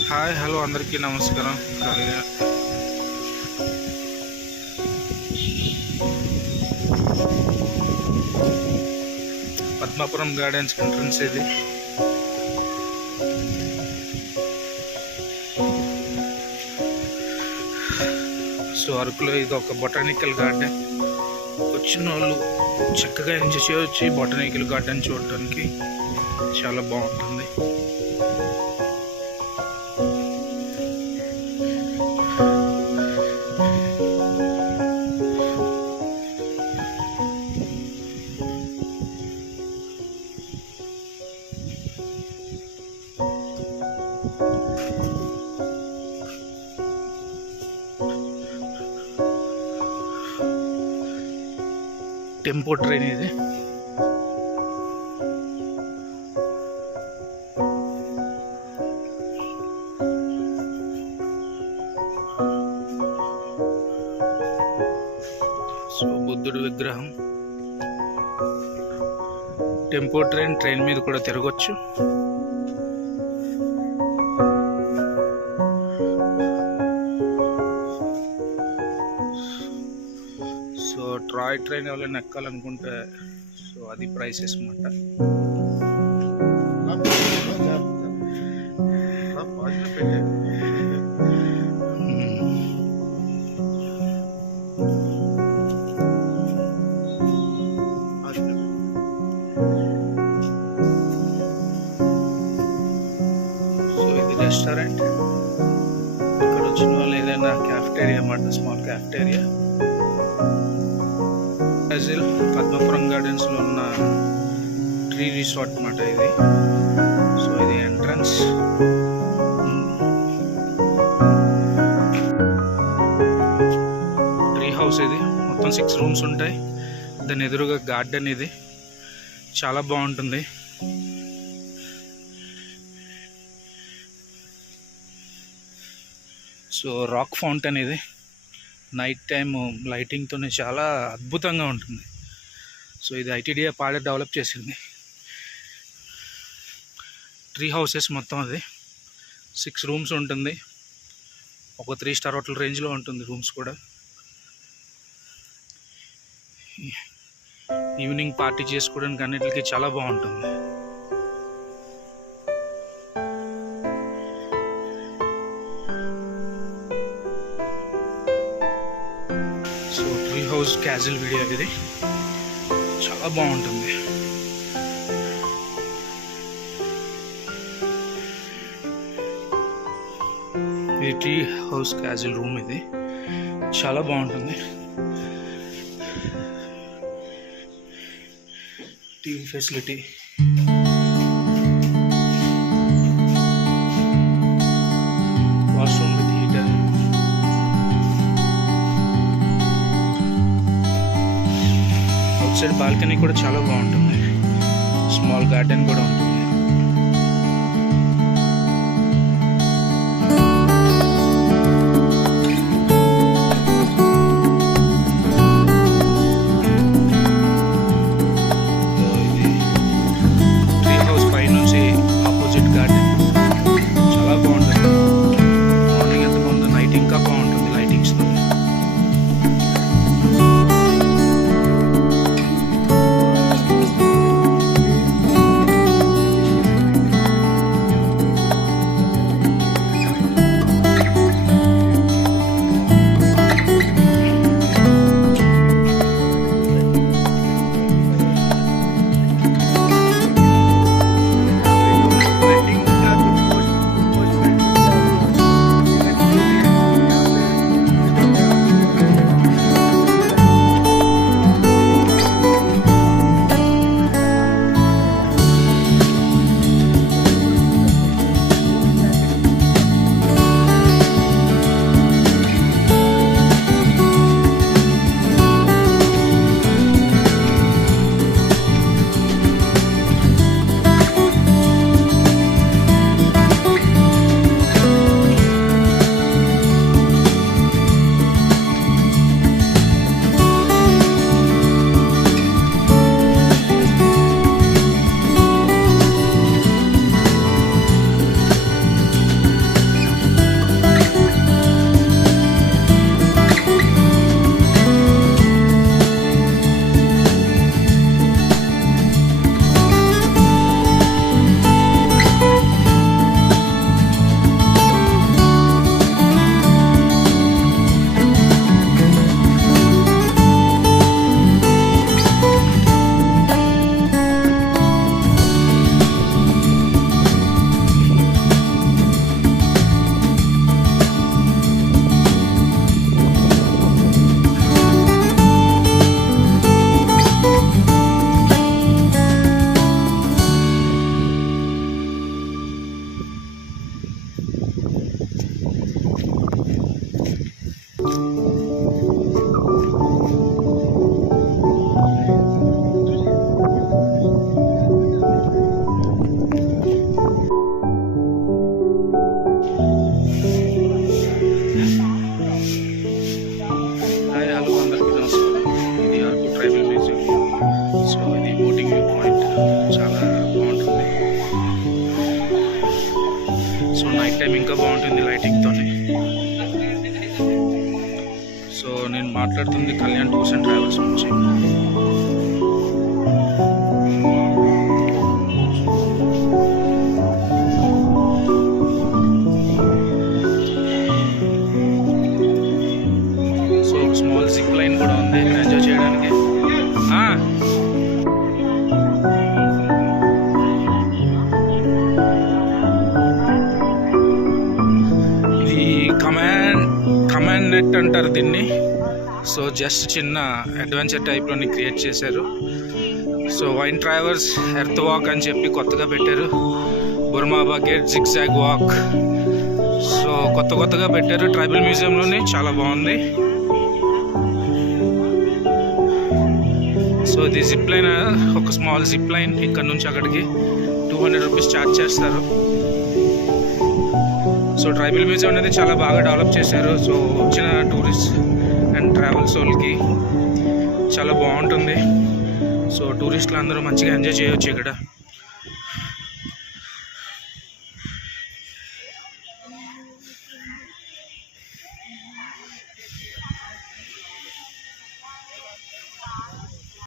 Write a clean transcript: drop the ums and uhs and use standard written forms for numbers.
Hi hello అందరికీ నమస్కారం. Padmapuram gardens entrance ఇది. సో అరకులో ఇది ఒక బొటానికల్ గార్డెన్. వచ్చిన వాళ్ళు చక్కగా ఎంజాయ్ చేయవచ్చు. బొటానికల్ గార్డెన్ చూడటానికి చాలా బాగుంటుంది. టెంపో ట్రైన్ ఇది. సో బుద్ధుడి విగ్రహం. టెంపో ట్రైన్ మీద కూడా తిరగొచ్చు. సో టాయ్ ట్రైన్ ఎవరైనా ఎక్కాలనుకుంటే సో అది ప్రైసెస్ అన్నమాట. సో ఇది రెస్టారెంట్. ఇక్కడ వచ్చిన వాళ్ళు ఏదైనా క్యాఫ్టేరియా అన్నమాట, స్మాల్ క్యాఫ్టేరియా. పద్మపురం గార్డెన్స్ లో ఉన్న ట్రీ రిసార్ట్ అన్నమాట ఇది. సో ఇది ఎంట్రన్స్. ట్రీ హౌస్ ఇది. మొత్తం 6 రూమ్స్ ఉంటాయి. దాని ఎదురుగా గార్డెన్ ఇది. చాలా బాగుంటుంది. సో రాక్ ఫౌంటైన్ ఇది. నైట్ టైం లైటింగ్తోనే చాలా అద్భుతంగా ఉంటుంది. సో ఇది ఐటీడీఏ ప్రాజెక్ట్ డెవలప్ చేసింది. ట్రీ హౌసెస్ మొత్తం అది. 6 రూమ్స్ ఉంటుంది. ఒక 3 స్టార్ హోటల్ రేంజ్లో ఉంటుంది రూమ్స్ కూడా. ఈవినింగ్ పార్టీ చేసుకోవడానికి అన్నిటికీ చాలా బాగుంటుంది. So tree house casual video ఇది. చాలా బాగుంటుంది. ఇది ట్రీ హౌస్ క్యాజువల్ రూమ్ ఇది. చాలా బాగుంటుంది. TV facility. Washroom with heater. Out side balcony కూడా చాలా బాగుంటుంది. స్మాల్ గార్డెన్ కూడా ఉంటుంది. ట్రీ హౌస్ పై నుంచి ఆపోజిట్ గార్డెన్ చాలా బాగుంటుంది. మార్నింగ్ ఎంత బాగుంది, నైట్ ఇంకా బాగుంటుంది లైటింగ్స్తో. సో నైట్ టైం ఇంకా బాగుంటుంది లైటింగ్తో. సో నేను మాట్లాడుతుంది కళ్యాణ్ టూర్స్ అండ్ ట్రావెల్స్ నుంచి. సో ఒక స్మాల్ జిప్ లైన్ కూడా ఉంది ఎంజాయ్ చేయడానికి. ఇది కమాండ్ నెట్ అంటారు దీన్ని. సో జస్ట్ చిన్న అడ్వెంచర్ టైప్లోని క్రియేట్ చేశారు. So wine traverse earth walk అని చెప్పి కొత్తగా పెట్టారు. బుర్మాబా గేట్ జిగ్జాగ్ వాక్. సో కొత్తగా పెట్టారు ట్రైబల్ మ్యూజియంలోని, చాలా బాగుంది. సో ఇది జిప్ లైన్, ఒక స్మాల్ జిప్ లైన్. ఇక్కడ నుంచి అక్కడికి 200 రూపీస్ ఛార్జ్ చేస్తారు. సో ట్రైబల్ మ్యూజియం అనేది చాలా బాగా డెవలప్ చేశారు. సో వచ్చిన టూరిస్ట్ అండ్ ట్రావెల్స్ వాళ్ళకి చాలా బాగుంటుంది. సో టూరిస్టులు అందరూ మంచిగా ఎంజాయ్ చేయవచ్చు ఇక్కడ.